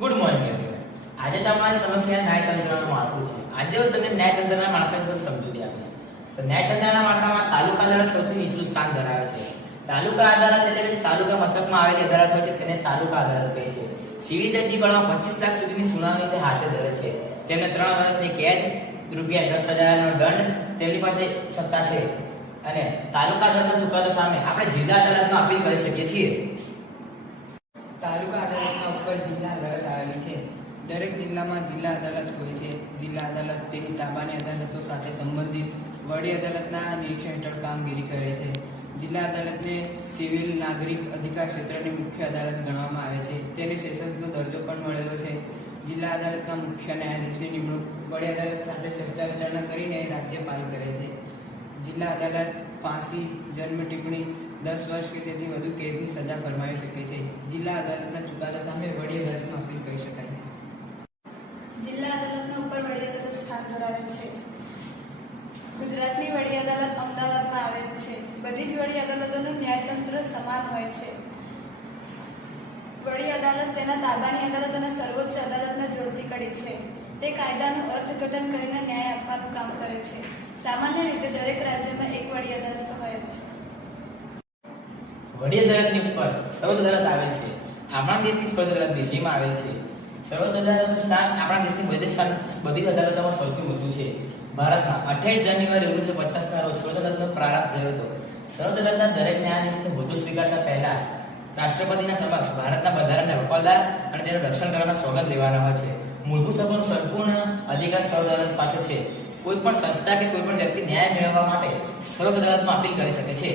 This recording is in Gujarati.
Good morning everyone. આજે તમારી સમસ્યા ન્યાયતંત્રનું માળખું છે. આજે હું તમને ન્યાયતંત્રના માળખા વિશે સમજૂતી આપીશ. તો ન્યાયતંત્રના માળખામાં તાલુકા અદાલત સૌથી નીચલું સ્થાન ધરાવે છે. તાલુકા અદાલત એટલે કે તાલુકા મથકમાં આવેલી અદાલત હોય છે તેને તાલુકા અદાલત કહે છે. સિવિલ જજની કળમાં 25 લાખ સુધીની સુનાવણી તે હાથે ધરે છે. તેમને 3 વર્ષની કેદ, રૂપિયા 10,000નો દંડ તેમની પાસે સત્તા છે. અને તાલુકા અદાલતના ચુકાદો સામે આપણે જિલ્લા અદાલતમાં અપીલ કરી શકીએ છીએ. તાલુકા અદાલતના ઉપર જિલ્લા અદાલત આવેલી છે. દરેક જિલ્લામાં જિલ્લા અદાલત હોય છે. જિલ્લા અદાલત તેની તાબાની અદાલતો સાથે સંબંધિત વડી અદાલતના નિરીક્ષણ હેઠળ કામગીરી કરે છે. જિલ્લા અદાલતને સિવિલ નાગરિક અધિકાર ક્ષેત્રની મુખ્ય અદાલત ગણવામાં આવે છે. તેને સેશન્સનો દરજ્જો પણ મળેલો છે. જિલ્લા અદાલતના મુખ્ય ન્યાયાધીશની નિમણૂક વડી અદાલત સાથે ચર્ચા વિચારણા કરીને રાજ્યપાલ કરે છે. જિલ્લા અદાલત ફાંસી, જન્મ ટિપ્પણી, 10 વર્ષ કે તેથી વધુ કેદની સજા ફરમાવી શકે છે. જિલ્લા અદાલતના ચુકાદા સામે વડી અદાલતમાં અપીલ કરી શકાય. જિલ્લા અદાલતના ઉપર વડી અદાલત સ્થાન ધરાવે છે. ગુજરાતની વડી અદાલત અમદાવાદમાં આવેલ છે. બધી જ વડી અદાલતોનું ન્યાયતંત્ર સમાન હોય છે. વડી અદાલત તેના તાબાની અદાલત અને સર્વોચ્ચ અદાલતને જોડતી કડી છે. તે કાયદાનું અર્થઘટન કરીને ન્યાય આપવાનું કામ કરે છે. સામાન્ય રીતે દરેક રાજ્યમાં એક વડી અદાલતો હોય જ છે. વડી અદાલતની ઉપર સર્વોચ્ચ અદાલત આવેલ છે. આપણા દેશની સર્વોચ્ચ અદાલત દિલ્હીમાં આવેલ છે. સર્વોચ્ચ અદાલતનું સ્થાન આપણા દેશની બધી અદાલતોમાં સૌથી ઊંચું છે. ભારતમાં 28 જાન્યુઆરી 1950ના રોજ સર્વોચ્ચ અદાલતનો પ્રારંભ થયો હતો. સર્વોચ્ચ અદાલતના દરેક ન્યાયાધીશને હોદ્દો સ્વીકારતા પહેલા રાષ્ટ્રપતિના સમક્ષ ભારતના બંધારણને વફાદાર અને તેનું રક્ષણ કરવાના સોગંદ લેવાના હોય છે. મૂળભૂત હકોનો સંપૂર્ણ અધિકાર સર્વોચ્ચ અદાલત પાસે છે. કોઈ પણ સંસ્થા કે કોઈ પણ વ્યક્તિ ન્યાય મેળવવા માટે સર્વોચ્ચ અદાલતમાં અપીલ કરી શકે છે.